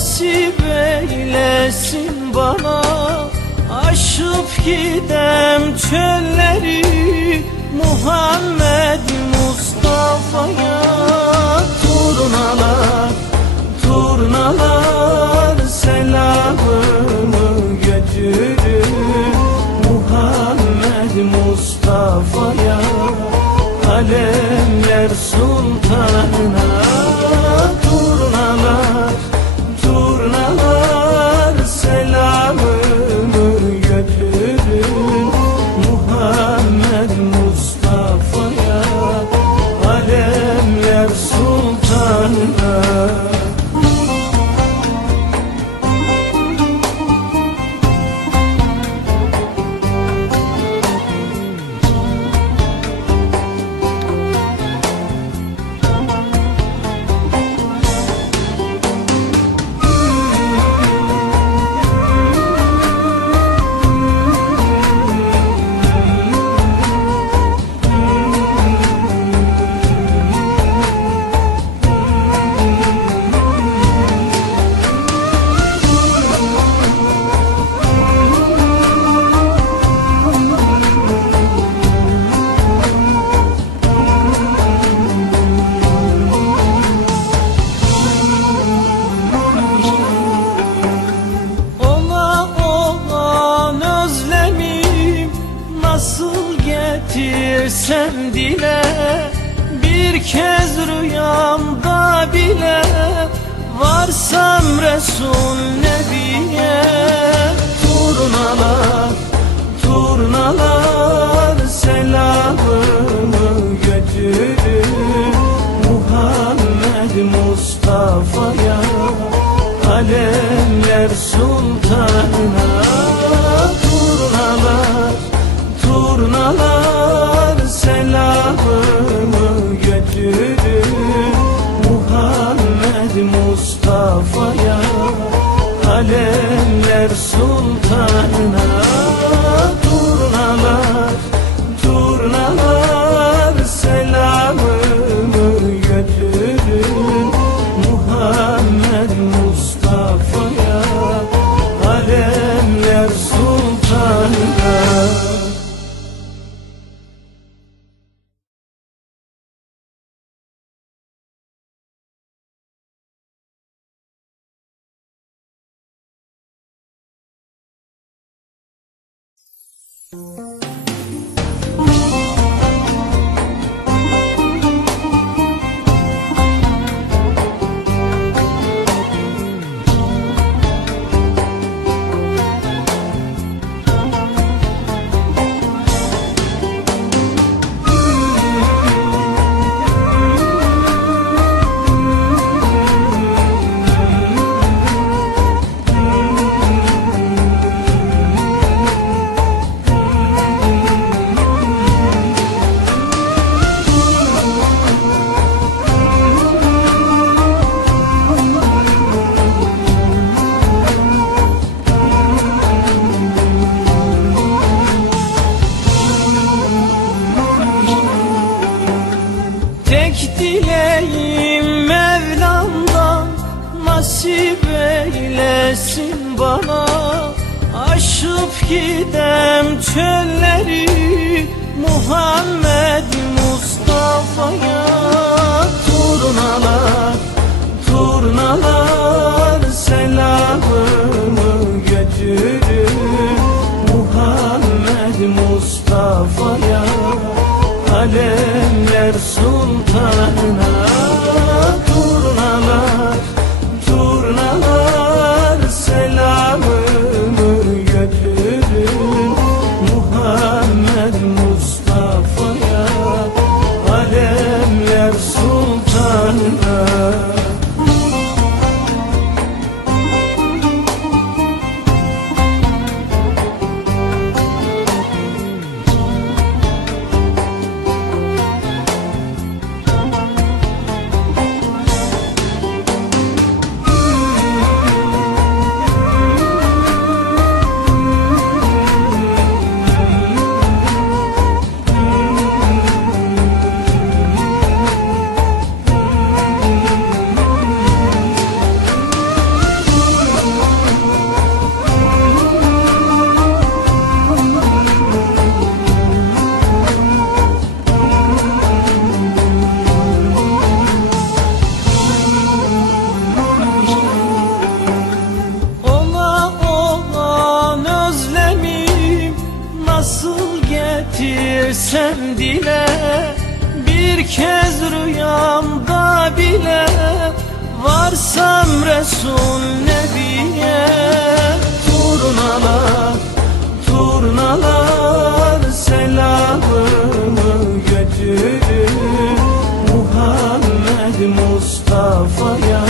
nasip eylesin bana. Aşıp gidem çölleri Muhammed Mustafa'ya. Turnalar, turnalar selamımı götürün Muhammed Mustafa'ya. Alemler sultanına Turnalar, Varsam Resul Tek dileğim Mevlam'dan nasip eylesin bana. Aşıp gidem çölleri Muhammed Mustafa'ya. Turnalar, bile Varsam Resul Nebiye Turnalar, turnalar Selamımı götürün Muhammed Mustafa'ya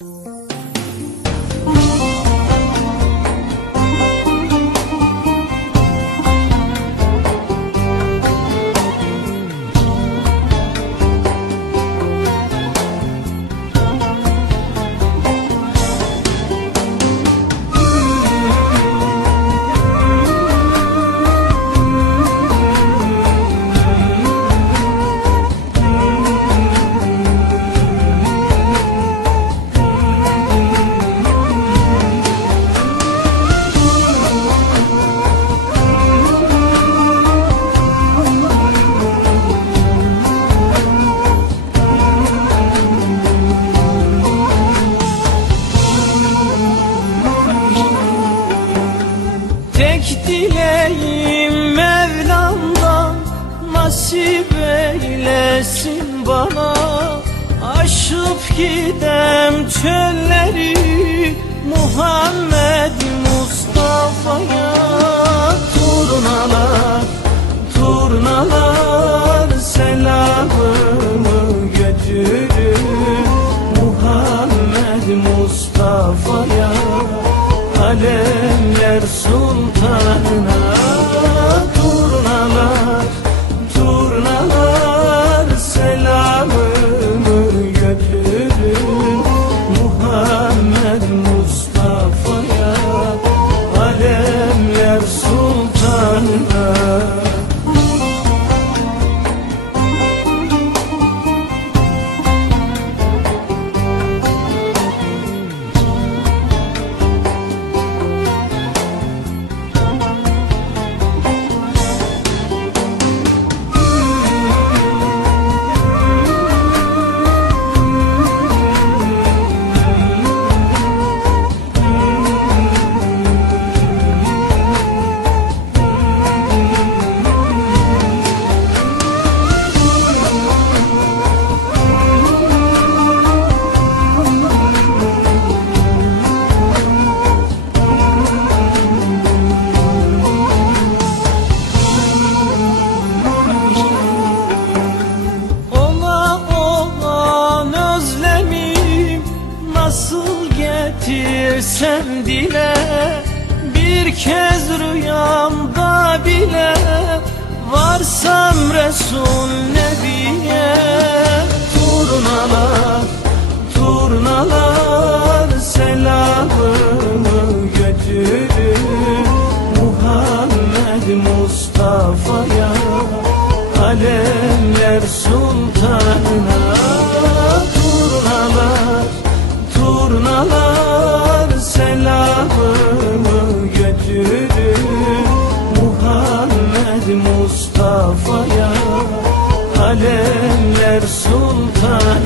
Tek gidem çölleri Muhammed Mustafa'ya. Turnalar, turnalar selamımı götürün Muhammed Mustafa'ya. Alemler sultanına getirsem dile Bir kez rüyamda bile Varsam Resul Nebiye. Turnalar, turnalar Selamımı Mustafa'ya Alemler sultanına